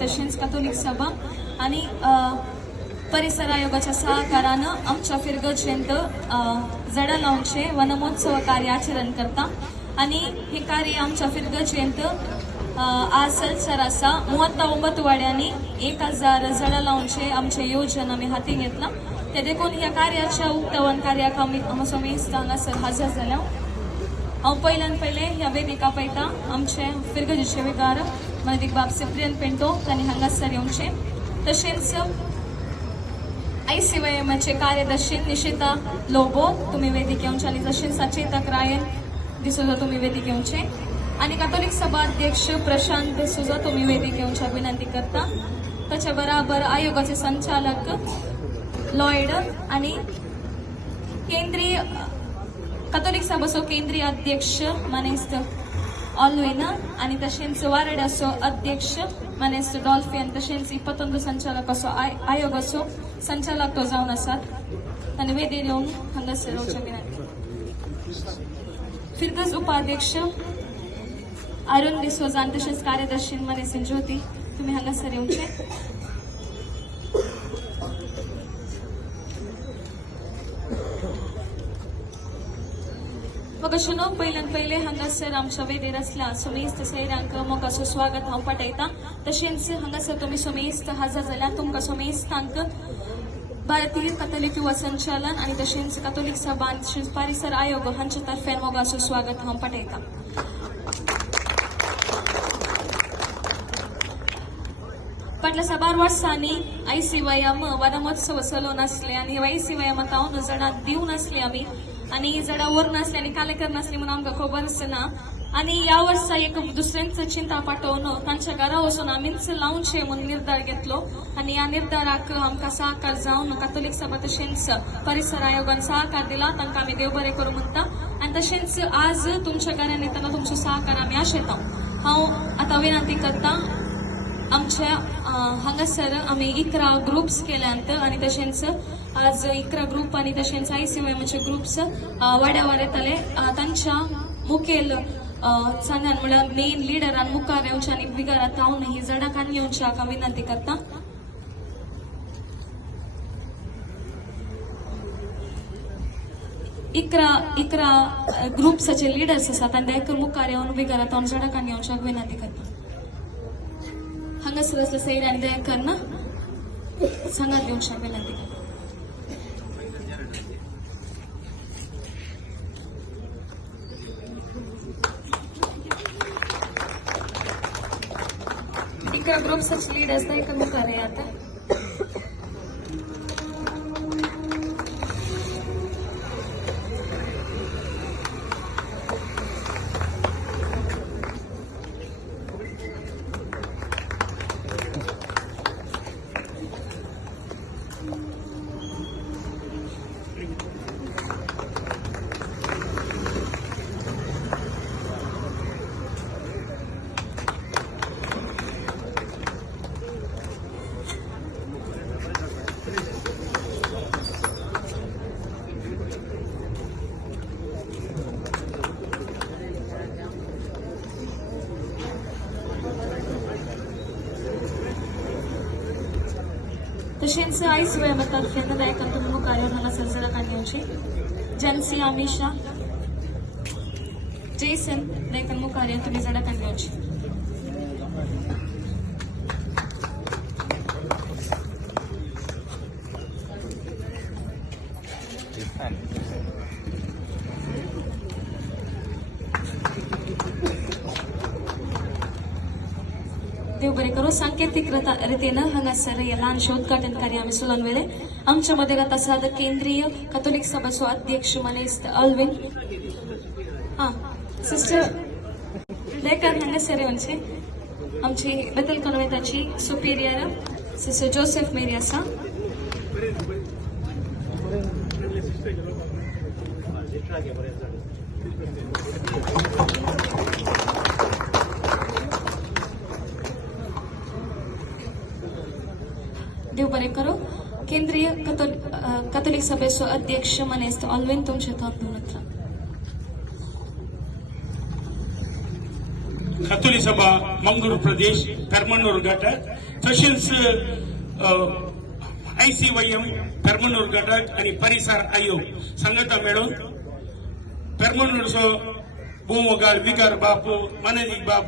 तसेच कॅथोलिक सभा आणि परिसर आयोगाच्या सहकारानं आमच्या फिरगजयंत जडा लावूनचे वनमहोत्सव कार्य आचरण करता आणि हे कार्य आमच्या फिरगजयंत आज सलसर असा 39 वाड्यांनी 1000 जडा लावूनचे आमचे योजना आम्ही हाती घेतला ते देखून ह्या कार्याच्या उक्तवन कार्याक आम्ही समेस्त हांगासर हजर झाल्या। हांव पहिले ह्या वेदिका पळयता आमचे फिरगजीचे विकार मनदीक बाब सिप्रियन पेंटो तांणी हांगासर येवचे तशेंच ICYMचे कार्यदर्शी निशिता लोबो तुम्ही वेदिक येवचे आणि तशेंच चेतक रायन डिसोजा तुम्ही वेदिक येवचे आणि कॅथोलिक सभा अध्यक्ष प्रशांत डिसोजा तुम्ही वेदिक येवचे विनंती करता। त्याच्या बरोबर आयोगाचे संचालक लॉयड आणि केंद्रीय कॅथोलिक सभाचो केंद्रीय अध्यक्ष मनेस्त ऑल्विन आणि तशेंच वारडाचो अध्यक्ष मनेस्त डॉल्फी आणि तशेंच 21 संचालक असो आयोगाचो संचालक तो जावन आसात आणि वेदीर येवन हांगासर येवचे विनंती। फिरगज उपाध्यक्ष अरुण डिसोजा आणि तशेंच कार्यदर्शी मनेस्त ज्योती तुम्ही हांगासर येवचे। मग अशनो पहिले हांगासर आमच्या वेदेर असल्या समेस्त सैरांक मग असं स्वागत हांव पटयता तशेंच हांगासर तुम्ही समेस्त हजर जाल्या तुमकां समेस्तांक भारतीय कॅथोलिक युवा संचालन आणि तशेंच कॅथोलिक सभा आणि तशेंच परिसर आयोग हांचे तर्फेन मग असं स्वागत हांव पटयता। फाटल्या 7 वर्सांनी ICYM वनमहोत्सव चलोवन आसले आणि ICYM हांव जणां दिवन आसले आमी आणि जडा वर नसले आणि कालेकर नसले म्हणून आमकां खबर ना आणि या वर्सा एक दुसऱ्यांचं चिंता पाठवून तांच्या घरा वचून आमीच लावूनशे म्हणून निर्धार घेतलो आणि या निर्धाराक आमकां सहकार जावन कॅथोलिक सभा तशेंच परिसर आयोगान सहकार दिला तांकां आमी देव बरें करूं म्हणटा आणि तशेंच आज तुमच्या घरान येताना तुमचो सहकार आमी आशेता। हांव आतां विनंती करता आमच्या हांगासर आमी 11 ग्रुप्स केल्यात आणि तशेंच आज 11 ग्रुप आणि तशेंच ICYMचे ग्रुप्स वाड्यावर येतले तांच्या मुखेल सांगान म्हळ्यार मेन लिडरान मुखार येवचे आणि विगारात हांव ही जडाखान येवचे हाका विनंती करता। इकरा ग्रुप्साचे लिडर्स आसात आणि ते मुखार येवन विगारात हांव जडाखान येवचे विनंती करता। हांगासर असले सैर आणि दयाकरना सांगात येवचे विनंती करता। इकरा ग्रुप्साचे लीडर्स दयाकर मुखार येता। तशेंच ICYM तर्फेन दयाकर तुम्ही मुखार येवन हांगासर जडाखान येवचे। जन्सी आमिशा जेसन दयाकर मुखार येवन तुम्ही जडाखान येवचे। देव बरें करूं। सांकेतिक रितीन हांगासर हे ल्हानशें उद्घाटन कार्य आमी चलोवन वेले। आमच्या मदें आसात केंद्रीय कॅथोलिक सभाचो अध्यक्ष मनेस्त ऑल्विन सिस्टर दयाकर हांगासर येवचे। आमची बेतल कॉन्वेंटाची सुपेरियर सिस्टर जोसेफ मेरी आसा। देव बरें करो। केंद्रीय कॅथोलिक सभेचो अध्यक्ष मनेस्त ऑल्विन तुमचे थोर घेवन कथोली सभा मंगळूर प्रदेश पेरमनूर घटक तसेच ICYM पेरमनूर घटक आणि परिसर आयोग संघटना मिळून पेरमनूरचो भूमोगाळ विकार बापू मनदीक बाप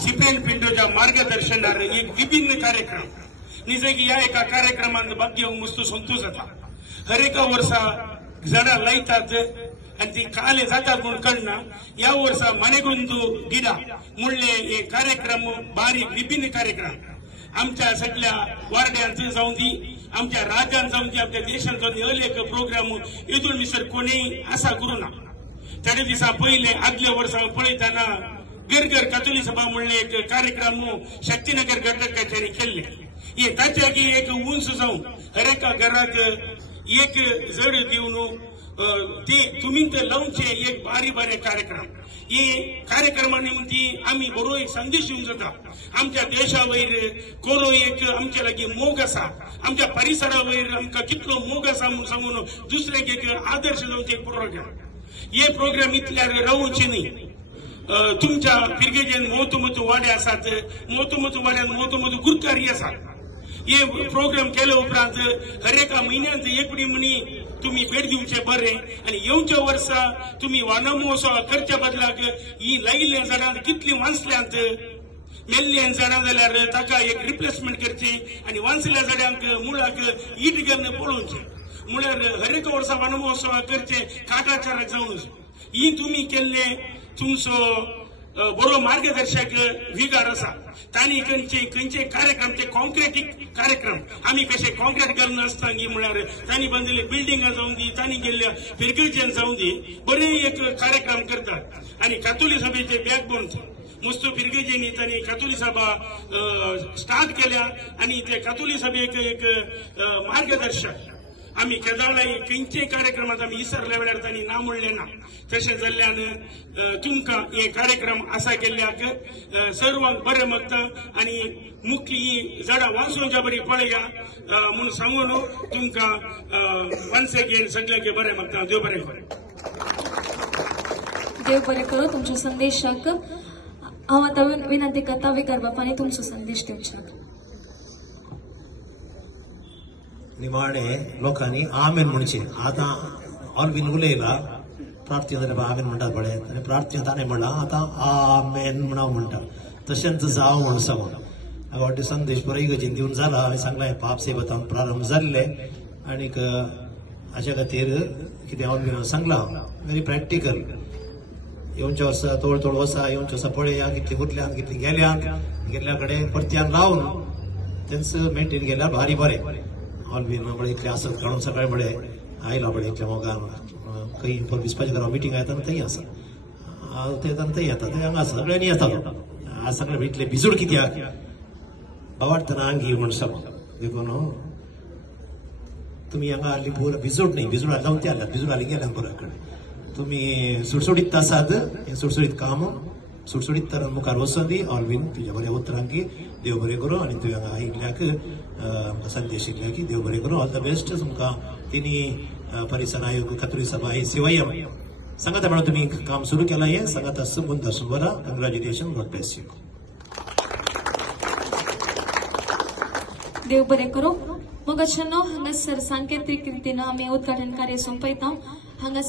सिपेन पिंडोच्या मार्गदर्शनार एक विभिन्न कार्यक्रम निजे की या एका कार्यक्रमान भाग घेऊन मस्त संतोष जाता हर एका वर्सा झाडां लायतात आणि ती काले जातात म्हणून कळना या वर्सा मनेगुंदू गिडा म्हणले हे कार्यक्रम बारीक विभिन्न कार्यक्रम आमच्या सगळ्या वार्ड्यांचे जाऊन दी आमच्या राज्यात जाऊन दी आमच्या देशात जाऊन दी अनेक प्रोग्राम इथून मिसर कोणी असा करू ना त्या दिसा पहिले आदल्या वर्सा पळयताना गिरगर कथोली सभा म्हणले एक कार्यक्रम शक्तीनगर घटक त्यांनी केले हे ताच्या की एक उंच जाऊन हर एका घरात एक जड देऊन ते तुम्ही ते लावूनचे एक बारी बारी कार्यक्रम हे कार्यक्रमानिमित्ती आम्ही बरोबर एक संदेश घेऊन जाता आमच्या देशावयर कोरो एक आमच्या लागी मोग असा आमच्या परिसरावयर आमका कितलो मोग असा म्हणून सांगून दुसऱ्याक एक आदर्श जाऊन एक प्रोग्राम हे प्रोग्राम इतल्यार रावूचे नाही तुमच्या पिरगेजेन मोतमोत वाडे आसात मोतमोत वाड्यान मोतमोत गुरकारी आसात हे प्रोग्राम केले उपरांत हर एका महिन्यात एकडी म्हणी तुम्ही भेट दिवचे बरे आणि येवच्या वर्सा तुम्ही वनमहोत्सव करच्या बदलाक ही लायिल्ल्या झाडां कितली वाचल्यांत मेल्ल्या झाडां जाल्यार ताका एक रिप्लेसमेंट करचे आणि वाचल्या झाडांक मुळाक ईट घालून पळोवचे म्हळ्यार हर एका वर्सा वनमहोत्सव करचे काटाचाराक जावन ही तुम्ही केल्ले तुमचो बरो मार्गदर्शक विगार असा तांणी खंयचे कार्यक्रम ते कॉन्क्रेटीक कार्यक्रम आम्ही कसे कॉन्क्रीट घालून असता म्हळ्यार तांणी बांदिल्ले बिल्डिंगा जाऊन दी तांणी गेल्ल्या पिरगेजेन जाऊन दी बरे एक कार्यक्रम करतात आणि कथोली सभेचे बॅकबोन मस्त पिरगेजेनी तांणी कथोली सभा स्टार्ट केल्या आणि ते कथोली सभेक एक मार्गदर्शक आम्ही केदावळा खंयचे कार्यक्रमात आम्ही इसरल्या वेळार तांणी ना म्हणले ना तशें जाल्ल्यान तुमकां हे कार्यक्रम असा केल्ल्याक सर्वांक बरें मागता आणि मुख्य ही झाडां वाचोवच्या बरी पळया म्हणून सांगून तुमकां वन्स अगेन सगळ्यांक बरें मागता देव बरें करूं देव बरें करो तुमच्या संदेशाक हांव आतां विनंती करता विकार बापानी तुमचो संदेश दिवच्याक निमाणे लोकांनी आमेन म्हणचे आता ऑलबीन उलयला प्रार्थना जाल्यार आमेन म्हणटात बळे आनी प्रार्थना ताणें म्हणला आतां आमेन म्हणाव म्हणटा तशेंच जावं म्हणून सांगून हांवें वाटते संदेश बरो इगर्जेन दिवन जाला हांवें सांगलें पाप सेवतान प्रारंभ जाल्ले आनीक हाच्या खातीर कितें ऑलबीन सांगलां व्हेरी प्रॅक्टिकल येवच्या वर्सा तोळ वसा येवच्या वर्सा पळया कितली उरल्यान कितली गेल्ल्या कडेन परत्यान लावन तेंच मेंटेन केल्यार भारी बरें ऑलबीन बळे इतले आसत काडून सकाळी बळे आयला बळे इतल्या मोगान खंय विसपाच्या घरा मिटींग येताना थंय आसा ते येताना थंय येता ते हांगा सगळ्यांनी येता आज सगळे इतले भिजूड कित्याक आवडटना आंगी म्हण सांग देखून तुमी हांगा हाल्ली पुरो भिजूड न्ही भिजूड लावन ते हाडल्यात भिजूड हाली गेल्यात पुरा कडेन तुमी सुटसुटीत आसात हें सुटसुटीत काम सुटसुटीत तरान मुखार वचून दी ऑलबीन तुज्या बऱ्या उतरांकी देव बरें करूं आनी तुवें हांगा आयिल्ल्याक आमकां संदेश दिल्याक की देव बरें करूं ऑल द बेस्ट तुमकां तिनी परिसर आयोग कथोली सभा ICYM सांगाता म्हणून तुम्ही काम सुरू केलां हें सांगाता सुमून दर्शन बरा कंग्रॅच्युलेशन गॉड ब्लेस यू देव बरें करो मग हांगासर सांकेतीक रितीन आमी उद्घाटन कार्य संपयता हांगा